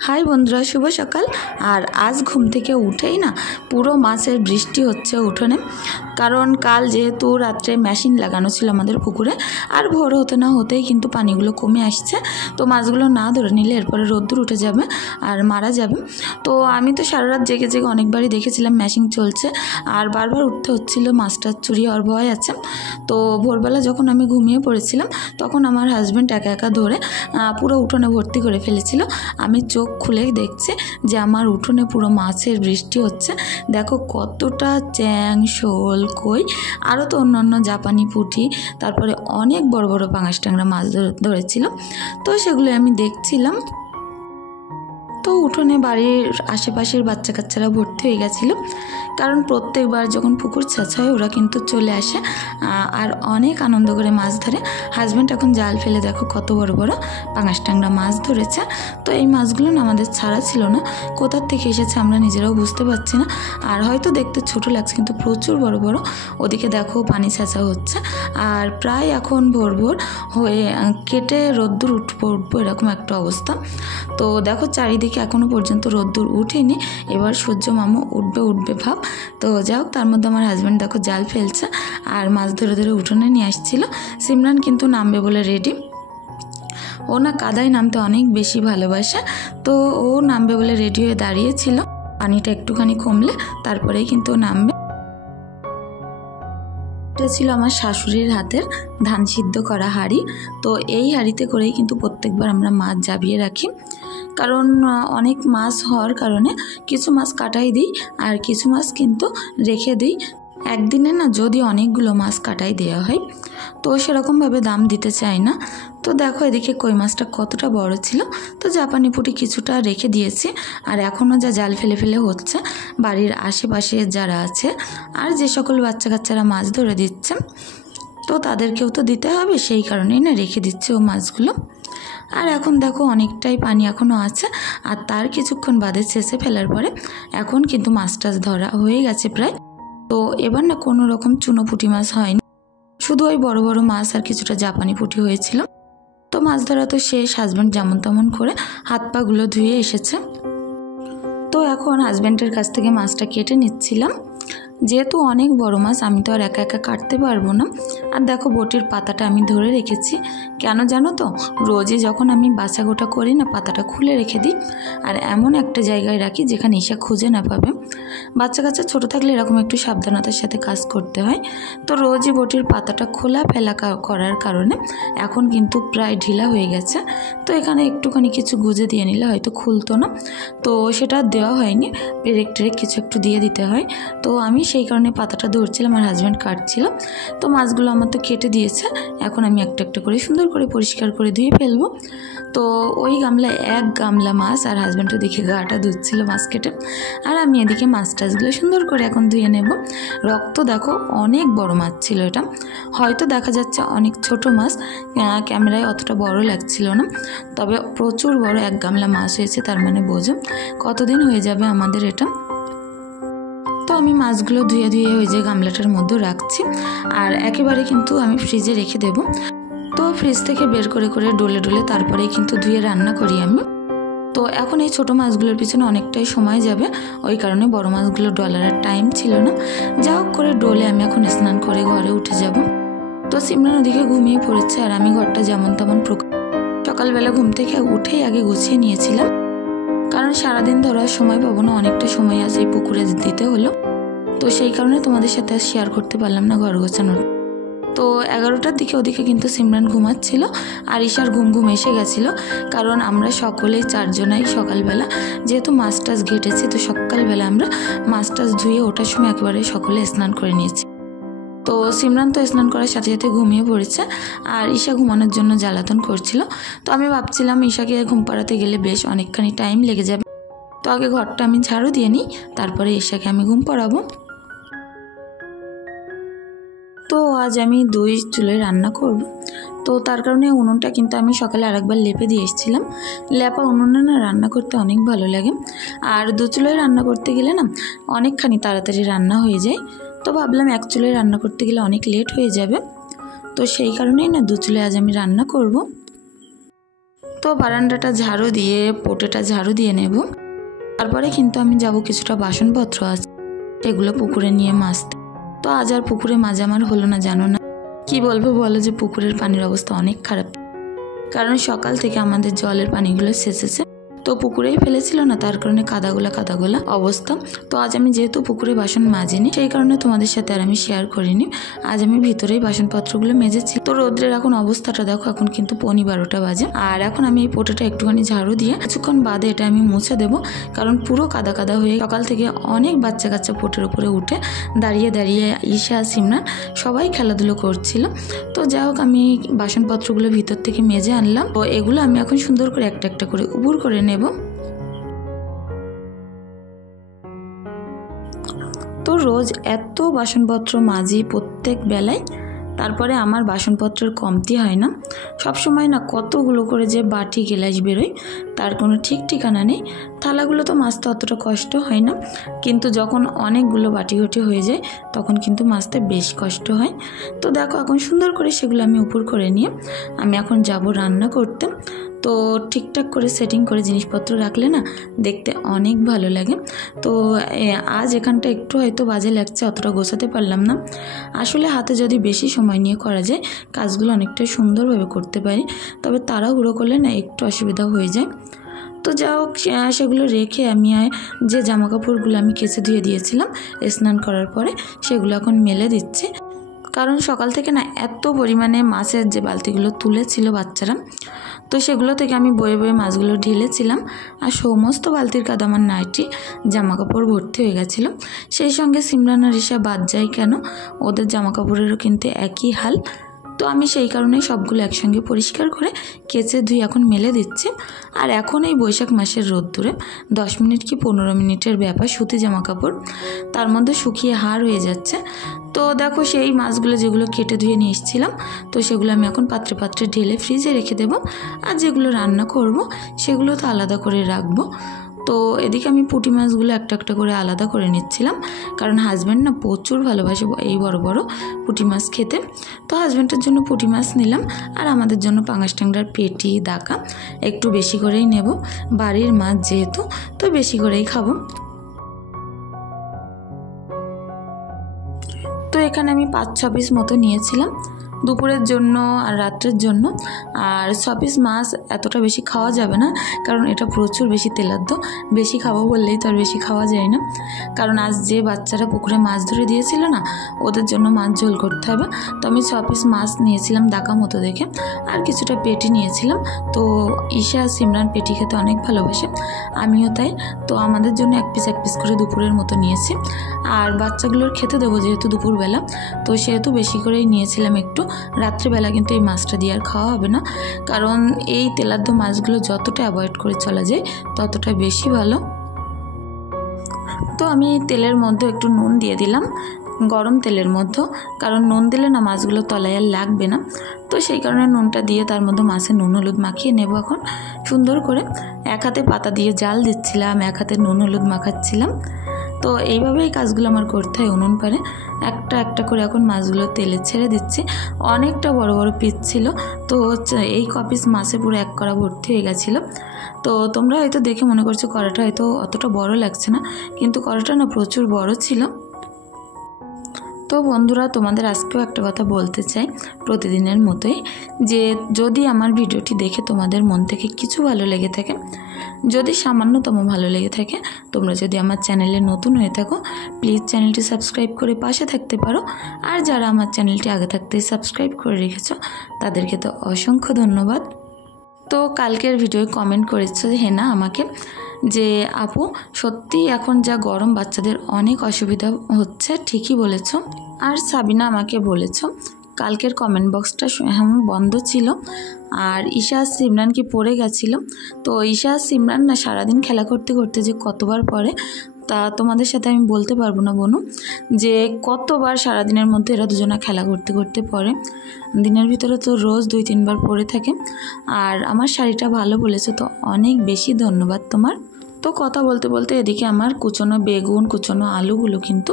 High बंधुरा शुभ सकाल। और आज घुम थेके उठेई ना पुरो माछेर बृष्टि होच्छे उठोने, कारण काल जेहेतु रात्रे मेशिन लागानो छिलो आमादेर पुकुरे और भोर होते ना होतेई किन्तु पानिगुलो कमे आसছে। तो माछगुलो ना धरे निले एरपरे रোद्दुर उठे जाबे और मारा जाबे। तो आमी तो सारा रात जेगे जेगे अनेकबारই देखेছিলাম मेशिन चलছে और बारबार उठते হচ্ছিল মাছটা চুরি হওয়ার ভয় আছে। তো ভোরবেলা যখন আমি ঘুমিয়ে পড়েছিলাম তখন আমার হাজবেন্ড একা একা ধরে পুরো উঠোনে ভর্তি করে ফেলেছিল। আমি চোখ খুলে দেখছি যে আমার উঠোনে পুরো মাছের বৃষ্টি হচ্ছে। দেখো কতটা চ্যাং, শোল, কই আরও তো অন্যান্য জাপানি পুঁটি, তারপরে অনেক বড় বড় পাঙাশ ট্যাংরা মাছ ধরেছিল। তো সেগুলো আমি দেখছিলাম। তো উঠোনে বাড়ির আশেপাশের বাচ্চা কাচ্চারা ভর্তি হয়ে গেছিলো, কারণ প্রত্যেকবার যখন পুকুর ছেঁচা হয় ওরা কিন্তু চলে আসে আর অনেক আনন্দ করে মাছ ধরে। হাজব্যান্ড এখন জাল ফেলে দেখো কত বড় বড় পাঙাশ ট্যাংরা মাছ ধরেছে। তো এই মাছগুলো না আমাদের ছাড়া ছিল না, কোথার থেকে এসেছে আমরা নিজেরাও বুঝতে পারছি না। আর হয়তো দেখতে ছোট লাগছে কিন্তু প্রচুর বড় বড়। ওদিকে দেখো পানি ছেঁচা হচ্ছে আর প্রায় এখন ভোর ভোর হয়ে কেটে রোদ্দুর উঠবো এরকম একটা অবস্থা। তো দেখো চারিদিকে এখনো পর্যন্ত রোদ্দুর উঠেনি, এবার সূর্য মামু উঠবে ভাব। তো যাই হোক, তার মধ্যে আমার হাজব্যান্ড দেখো জাল ফেলছে আর মাছ ধরে ধরে উঠোনে নিয়ে আসছিল। সিমরান কিন্তু নামবে বলে রেডি। ও না কাদায় নামতে অনেক বেশি ভালোবাসে, তো ও নামবে বলে রেডি হয়ে দাঁড়িয়েছিল। পানিটা একটুখানি কমলে তারপরেই কিন্তু নামবে। এটা ছিল আমার শাশুড়ির হাতের ধান সিদ্ধ করা হাঁড়ি। তো এই হাঁড়িতে করেই কিন্তু প্রত্যেকবার আমরা মাছ জাবিয়ে রাখি, কারণ অনেক মাছ হওয়ার কারণে কিছু মাছ কাটাই দিই আর কিছু মাছ কিন্তু রেখে দিই। একদিনে না যদি অনেকগুলো মাছ কাটাই দেওয়া হয় তো সেরকমভাবে দাম দিতে চাই না। তো দেখো এদিকে কই মাছটা কতটা বড় ছিল, তো জাপানি পুঁটি কিছুটা রেখে দিয়েছি। আর এখনও যা জাল ফেলে ফেলে হচ্ছে বাড়ির আশেপাশে যারা আছে আর যে সকল বাচ্চা কাচ্চারা মাছ ধরে দিচ্ছে, তো তাদেরকেও তো দিতে হবে, সেই কারণেই না রেখে দিচ্ছে ও মাছগুলো। আর এখন দেখো অনেকটাই পানি এখনও আছে আর তার কিছুক্ষণ বাদে ছেঁচে ফেলার পরে এখন কিন্তু মাছ টাছ ধরা হয়ে গেছে প্রায়। তো এবার না কোনো রকম চুনো পুঁটি মাছ হয়নি, শুধু ওই বড় বড় মাছ আর কিছুটা জাপানি পুঁটি হয়েছিল। তো মাছ ধরা তো শেষ, হাজব্যান্ড যেমন তেমন করে হাত পাগুলো ধুয়ে এসেছে। তো এখন হাজব্যান্ডের কাছ থেকে মাছটা কেটে নিচ্ছিলাম, যেহেতু অনেক বড় মাছ আমি তো আর একা একা কাটতে পারবো না। আর দেখো বটির পাতাটা আমি ধরে রেখেছি, কেন জানো তো, রোজই যখন আমি বাছা গোটা করি না পাতাটা খুলে রেখে দিই আর এমন একটা জায়গায় রাখি যেখানে ঈশা খুঁজে না পাবে। বাচ্চা কাচ্চা ছোটো থাকলে এরকম একটু সাবধানতার সাথে কাজ করতে হয়। তো রোজই বটির পাতাটা খোলা ফেলা করার কারণে এখন কিন্তু প্রায় ঢিলা হয়ে গেছে। তো এখানে একটুখানি কিছু গুঁজে দিয়ে নিলে হয়তো খুলতো না, তো সেটা দেওয়া হয়নি, পেরেক টেরেক কিছু একটু দিয়ে দিতে হয়। তো আমি সেই কারণে পাতাটা ধরছিলাম আর হাজব্যান্ড কাটছিল। তো মাছগুলো আমার তো কেটে দিয়েছে, এখন আমি একটা একটা করে সুন্দর করে পরিষ্কার করে ধুয়ে ফেলবো। তো ওই গামলায় এক গামলা মাছ আর হাজব্যান্ডও দেখে গাটা ধুচ্ছিল মাছ কেটে, আর আমি এদিকে মাছ টাছগুলো সুন্দর করে এখন ধুয়ে নেব। রক্ত দেখো অনেক বড় মাছ ছিল এটা, হয়তো দেখা যাচ্ছে অনেক ছোট মাছ, ক্যামেরায় অতটা বড় লাগছিল না, তবে প্রচুর বড় এক গামলা মাছ হয়েছে, তার মানে বোঝো কতদিন হয়ে যাবে আমাদের এটা। তো আমি মাছগুলো ধুয়ে ধুয়ে ওই যে গামলাটার মধ্যে রাখছি আর একেবারে কিন্তু আমি ফ্রিজে রেখে দেব। তো ফ্রিজ থেকে বের করে করে ডলে ডলে তারপরেই কিন্তু ধুয়ে রান্না করি আমি। তো এখন এই ছোটো মাছগুলোর পিছনে অনেকটাই সময় যাবে, ওই কারণে বড় মাছগুলো ডলার টাইম ছিল না। যা হোক করে ডলে আমি এখন স্নান করে ঘরে উঠে যাব। তো সিমরান ওদিকে ঘুমিয়ে পড়েছে আর আমি ঘরটা যেমন তেমন সকালবেলা ঘুম থেকে উঠেই আগে গুছিয়ে নিয়েছিলাম, কারণ সারাদিন ধরার সময় পাবো না, অনেকটা সময় আছে এই পুকুরে দিতে হলো। তো সেই কারণে তোমাদের সাথে আর শেয়ার করতে পারলাম না ঘর গোছানোর। তো 11টার দিকে ওদিকে কিন্তু সিমরান ঘুমাচ্ছিল আর ঈশার ঘুম এসে গেছিলো, কারণ আমরা সকলেই চারজনাই সকালবেলা যেহেতু মাছ টাছ ঘেটেছি, তো সকালবেলা আমরা মাছ টাছ ধুয়ে ওঠার সময় একেবারে সকলে স্নান করে নিয়েছি। তো সিমরান তো স্নান করার সাথে সাথে ঘুমিয়ে পড়েছে আর ঈশা ঘুমানোর জন্য জ্বালাতন করছিল। তো আমি ভাবছিলাম ঈশাকে ঘুম পাড়াতে গেলে বেশ অনেকখানি টাইম লেগে যাবে, তো আগে ঘরটা আমি ঝাড়ু দিয়ে নিই, তারপরে ঈশাকে আমি ঘুম পাড়াবো। তো আজ আমি 2 চুলায় রান্না করব, তো তার কারণে উনুনটা কিন্তু আমি সকালে আরেকবার লেপে দিয়ে এসেছিলাম। লেপা উনুনে না রান্না করতে অনেক ভালো লাগে, আর 2 চুলায় রান্না করতে গেলে না অনেকখানি তাড়াতাড়ি রান্না হয়ে যায়। তো ভাবলাম 1 চুলায় রান্না করতে গেলে অনেক লেট হয়ে যাবে, তো সেই কারণেই না 2 চুলায় আজ আমি রান্না করব। তো বারান্দাটা ঝাড়ু দিয়ে পোটেটা ঝাড়ু দিয়ে নেব। তারপরে কিন্তু আমি যাব কিছুটা বাসনপত্র আছে এগুলো পুকুরে নিয়ে মাজতে। তো আজ আর পুকুরে মাজা আমার হলো না, জানো না কি বলবো বলো, যে পুকুরের পানির অবস্থা অনেক খারাপ। কারণ সকাল থেকে আমাদের জলের পানিগুলো শেষেছে, তো পুকুরেই ফেলেছিল না, তার কারণে কাদাগোলা অবস্থা। তো আজ আমি যেহেতু পুকুরে বাসন মাজিনি, সেই কারণে তোমাদের সাথে আর আমি শেয়ার করিনি। আজ আমি ভিতরেই বাসনপত্রগুলো মেজেছি। তো রোদ্রের এখন অবস্থাটা দেখো, এখন কিন্তু 12:15 বাজে। আর এখন আমি এই পোটাটা একটুখানি ঝাড়ু দিয়ে কিছুক্ষণ বাদে এটা আমি মুছে দেবো, কারণ পুরো কাদা হয়ে সকাল থেকে অনেক বাচ্চা কাচ্চা পোটের উপরে উঠে দাঁড়িয়ে ঈশা সিমরান সবাই খেলাধুলো করছিল। তো যাই হোক, আমি বাসনপত্রগুলো ভিতর থেকে মেজে আনলাম। তো এগুলো আমি এখন সুন্দর করে একটা একটা করে উবুর করে নেব। তো রোজ এত বাসনপত্র মাজি প্রত্যেক বেলায়, তারপরে আমার বাসনপত্রের কমতি হয় না। সবসময় না কতগুলো করে যে বাটি গ্লাস বেরোয় তার কোনো ঠিক ঠিকানা নেই। থালাগুলো তো মাজতে অতটা কষ্ট হয় না, কিন্তু যখন অনেকগুলো বাটি ঘটি হয়ে যায় তখন কিন্তু মাজতে বেশ কষ্ট হয়। তো দেখো, এখন সুন্দর করে সেগুলো আমি উপর করে নিয়ে আমি এখন যাব রান্না করতে। তো ঠিকঠাক করে সেটিং করে জিনিসপত্র রাখলে না দেখতে অনেক ভালো লাগে। তো আজ এখানটা একটু হয়তো বাজে লাগছে, অতটা গোছাতে পারলাম না। আসলে হাতে যদি বেশি সময় নিয়ে করা যায় কাজগুলো অনেকটাই সুন্দরভাবে করতে পারি, তবে তাড়াহুড়ো করলে না একটু অসুবিধা হয়ে যায়। তো যা হোক, সেগুলো রেখে আমি যে জামা কাপড়গুলো আমি কেচে ধুয়ে দিয়েছিলাম স্নান করার পরে সেগুলো এখন মেলে দিচ্ছি। কারণ সকাল থেকে না এত পরিমাণে মাছের যে বালতিগুলো তুলেছিল বাচ্চারা, তো সেগুলো থেকে আমি বয়ে বয়ে মাছগুলো ঢেলেছিলাম। আর সমস্ত বালতির কাদা আমার নাইটি জামা কাপড় ভর্তি হয়ে গেছিলো। সেই সঙ্গে সিমরান আর ঈশা বাদ যায় কেন, ওদের জামা কাপড়েরও কিন্তু একই হাল। তো আমি সেই কারণেই সবগুলো একসঙ্গে পরিষ্কার করে কেচে ধুয়ে এখন মেলে দিচ্ছি। আর এখন এই বৈশাখ মাসের রোদ্দুরে 10 মিনিট কি 15 মিনিটের ব্যাপার সুতি জামা কাপড়, তার মধ্যে শুকিয়ে হাড় হয়ে যাচ্ছে। তো দেখো, সেই মাছগুলো যেগুলো কেটে ধুয়ে নিয়ে এসেছিলাম, তো সেগুলো আমি এখন পাত্রে ঢেলে ফ্রিজে রেখে দেবো। আর যেগুলো রান্না করব সেগুলো তো আলাদা করে রাখবো। তো এদিকে আমি পুঁটি মাছগুলো একটা একটা করে আলাদা করে নিচ্ছিলাম, কারণ হাজব্যান্ড না প্রচুর ভালোবাসে এই বড় বড় পুঁটি মাছ খেতে। তো হাজব্যান্ডের জন্য পুঁটি মাছ নিলাম, আর আমাদের জন্য পাঙাশ ট্যাংরার পেটি দাকা একটু বেশি করেই নেব, বাড়ির মাছ যেহেতু, তো বেশি করেই খাবো। তো এখানে আমি 5-6 পিস মতো নিয়েছিলাম দুপুরের জন্য আর রাত্রের জন্য। আর 6 পিস মাছ এতটা বেশি খাওয়া যাবে না, কারণ এটা প্রচুর বেশি তেলাদ্দ। বেশি খাবো বললেই তো আর বেশি খাওয়া যায় না, কারণ আজ যে বাচ্চারা পুকুরে মাছ ধরে দিয়েছিল না, ওদের জন্য মাছ ঝোল করতে হবে। তো আমি 6 পিস মাছ নিয়েছিলাম দাকা মতো দেখে, আর কিছুটা পেটি নিয়েছিলাম। তো ঈশা আর সিমরান পেটি খেতে অনেক ভালোবাসে, আমিও তাই। তো আমাদের জন্য এক পিস করে দুপুরের মতো নিয়েছি। আর বাচ্চাগুলোর খেতে দেবো যেহেতু দুপুরবেলা, তো সেহেতু বেশি করেই নিয়েছিলাম একটু। রাত্রিবেলা কিন্তু এই মাছটা দিয়ে আর খাওয়া হবে না, কারণ এই তেলাদ্দ মাছগুলো যতটা অ্যাভয়েড করে চলা যায় ততটা বেশি ভালো। তো আমি তেলের মধ্যে একটু নুন দিয়ে দিলাম, গরম তেলের মধ্যে, কারণ নুন দিলে না মাছগুলো তলায় আর লাগবে না। তো সেই কারণে নুনটা দিয়ে তার মধ্যে মাছে নুন হলুদ মাখিয়ে নেব এখন সুন্দর করে। এক হাতে পাতা দিয়ে জাল দিচ্ছিলাম, এক হাতে নুন হলুদ মাখাচ্ছিলাম। তো এইভাবেই কাজগুলো আমার করতে হয় উনুন পারে। একটা একটা করে এখন মাছগুলো তেলে ছেড়ে দিচ্ছি। অনেকটা বড় বড় পিস ছিল, তো এই কপিস মাছে পুরো এক কড়া ভর্তি হয়ে গেছিলো। তো তোমরা হয়তো দেখে মনে করছো কড়াটা হয়তো অতটা বড় লাগছে না, কিন্তু কড়াটা না প্রচুর বড় ছিল। তো বন্ধুরা, তোমাদের আজকেও একটা কথা বলতে চাই প্রতিদিনের মতোই, যে যদি আমার ভিডিওটি দেখে তোমাদের মন থেকে কিছু ভালো লেগে থাকে, যদি সামান্যতম ভালো লেগে থাকে, তোমরা যদি আমার চ্যানেলে নতুন হয়ে থাকো প্লিজ চ্যানেলটি সাবস্ক্রাইব করে পাশে থাকতে পারো। আর যারা আমার চ্যানেলটি আগে থাকতেই সাবস্ক্রাইব করে রেখেছো তাদেরকে তো অসংখ্য ধন্যবাদ। তো কালকের ভিডিওয় কমেন্ট করেছে হেনা আমাকে, যে আপু সত্যি এখন যা গরম বাচ্চাদের অনেক অসুবিধা হচ্ছে, ঠিকই বলেছ। আর সাবিনা আমাকে বলেছ কালকের কমেন্ট বক্সটা বন্ধ ছিল, আর ঈশা আর সিমরান কি পড়ে গেছিল। তো ঈশা আর সিমরান না সারাদিন খেলা করতে করতে যে কতবার পড়ে তা তোমাদের সাথে আমি বলতে পারবো না বোনু, যে কতবার সারাদিনের মধ্যে এরা দুজনা খেলা করতে করতে পড়ে। দিনের ভিতরে তো রোজ 2-3 বার পড়ে থাকে। আর আমার শাড়িটা ভালো বলেছো, তো অনেক বেশি ধন্যবাদ তোমার। তো কথা বলতে বলতে এদিকে আমার কুচনো বেগুন কুচনো আলুগুলো কিন্তু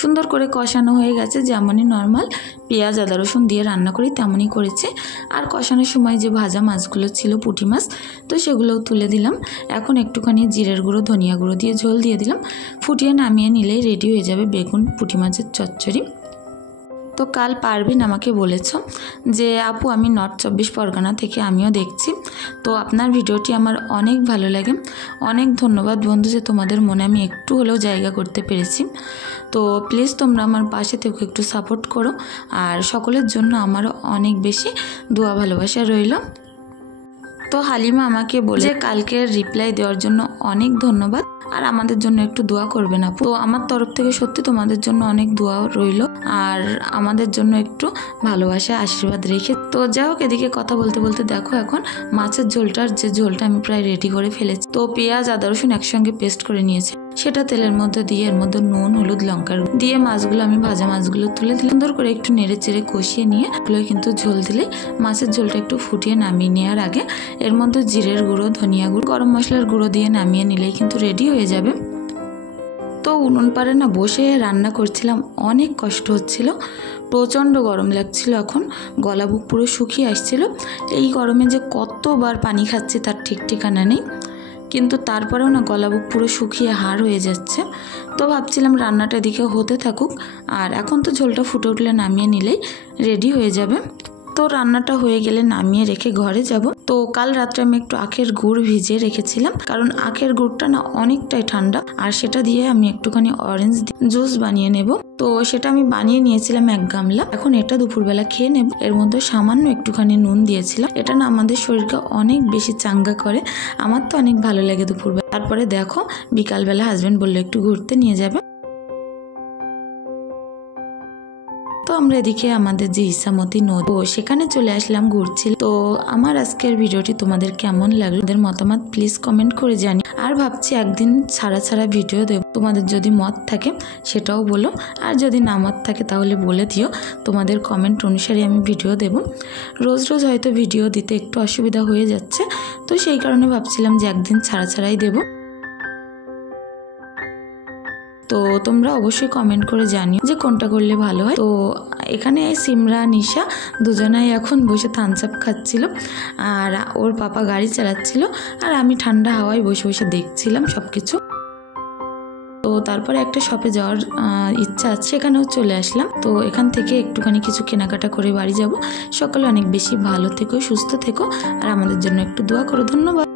সুন্দর করে কষানো হয়ে গেছে। যেমনই নর্মাল পেঁয়াজ আদা রসুন দিয়ে রান্না করি তেমনই করেছে। আর কষানোর সময় যে ভাজা মাছগুলো ছিল পুঁটি মাছ, তো সেগুলোও তুলে দিলাম। এখন একটুখানি জিরের গুঁড়ো ধনিয়া গুঁড়ো দিয়ে ঝোল দিয়ে দিলাম। ফুটিয়ে নামিয়ে নিলেই রেডি হয়ে যাবে বেগুন পুঁটি মাছের চচ্চড়ি। তো কাল পারভিন আমাকে বলেছ যে আপু আমি নর্থ 24 পরগনা থেকে আমিও দেখছি, তো আপনার ভিডিওটি আমার অনেক ভালো লাগে। অনেক ধন্যবাদ বন্ধু যে তোমাদের মনে আমি একটু হলেও জায়গা করতে পেরেছি। তো প্লিজ তোমরা আমার পাশে থেকে একটু সাপোর্ট করো, আর সকলের জন্য আমার অনেক বেশি দোয়া ভালোবাসা রইল। তো হালিমা আমাকে বলে কালকের রিপ্লাই দেওয়ার জন্য অনেক ধন্যবাদ, আর আমাদের জন্য একটু দোয়া করবেন আপু। তো আমার তরফ থেকে সত্যি তোমাদের জন্য অনেক দোয়া রইল, আর আমাদের জন্য একটু ভালোবাসা আশীর্বাদ রেখে। তো যাই হোক, এদিকে কথা বলতে বলতে দেখো এখন মাছের ঝোলটা আমি প্রায় রেডি করে ফেলেছি। তো পেঁয়াজ আদা রসুন একসঙ্গে পেস্ট করে নিয়েছি, সেটা তেলের মধ্যে দিয়ে এর মধ্যে নুন হলুদ লঙ্কার দিয়ে মাছগুলো আমি ভাজা মাছগুলো তুলে দিলাম। সুন্দর করে একটু নেড়ে চেড়ে কষিয়ে নিয়ে এগুলো কিন্তু ঝোল দিলে মাছের ঝোলটা একটু ফুটিয়ে নামিয়ে নেওয়ার আগে এর মধ্যে জিরের গুঁড়ো ধনিয়া গুঁড়ো গরম মশলার গুঁড়ো দিয়ে নামিয়ে নিলেই কিন্তু রেডি হয়ে যাবে। তো উনুন পাড়ে না বসে রান্না করছিলাম, অনেক কষ্ট হচ্ছিল, প্রচণ্ড গরম লাগছিল। এখন গলা বুক পুরো শুকিয়ে আসছিল। এই গরমে যে কতবার পানি খাচ্ছি তার ঠিক ঠিকানা নেই, কিন্তু তারপরেও না গলা বুক পুরো শুকিয়ে হাড় হয়ে যাচ্ছে। তো ভাবছিলাম রান্নাটা এদিকে হতে থাকুক, আর এখন তো ঝোলটা ফুটে উঠলে নামিয়ে নিলেই রেডি হয়ে যাবে। তো রান্নাটা হয়ে গেলে নামিয়ে রেখে ঘরে যাব। তো কাল রাত্রে আমি একটু আখের গুড় ভিজিয়ে রেখেছিলাম, কারণ আখের গুড়টা না অনেকটাই ঠান্ডা, আর সেটা দিয়ে আমি একটুখানি অরেঞ্জ জুস বানিয়ে নেব। তো সেটা আমি বানিয়ে নিয়েছিলাম 1 গামলা। এখন এটা দুপুরবেলা খেয়ে নেব। এর মধ্যে সামান্য একটুখানি নুন দিয়েছিলাম, এটা না আমাদের শরীরকে অনেক বেশি চাঙ্গা করে, আমার তো অনেক ভালো লাগে দুপুরবেলা। তারপরে দেখো বিকালবেলা হাজবেন্ড বললো একটু ঘুরতে নিয়ে যাবে। তো আমরা এদিকে আমাদের যে ইসামতি নদী সেখানে চলে আসলাম ঘুরছিল। তো আমার আজকের ভিডিওটি তোমাদের কেমন লাগলো, তোমাদের মতামত প্লিজ কমেন্ট করে জানি। আর ভাবছি একদিন ছাড়া ভিডিও দেব, তোমাদের যদি মত থাকে সেটাও বলো, আর যদি না মত থাকে তাহলে বলে দিও, তোমাদের কমেন্ট অনুসারে আমি ভিডিও দেব। রোজ হয়তো ভিডিও দিতে একটু অসুবিধা হয়ে যাচ্ছে, তো সেই কারণে ভাবছিলাম যে একদিন ছাড়াই দেব। তো তোমরা অবশ্যই কমেন্ট করে জানিও যে কোনটা করলে ভালো হয়। তো এখানে সিমরা নিশা দুজনাই এখন বসে থামস আপ খাচ্ছিল, আর ওর পাপা গাড়ি চালাচ্ছিল, আর আমি ঠান্ডা হাওয়ায় বসে দেখছিলাম সব কিছু। তো তারপরে একটা শপে যাওয়ার ইচ্ছা আছে, সেখানেও চলে আসলাম। তো এখান থেকে একটুখানি কিছু কেনাকাটা করে বাড়ি যাব। সকলে অনেক বেশি ভালো থেকো, সুস্থ থেকো, আর আমাদের জন্য একটু দোয়া করো। ধন্যবাদ।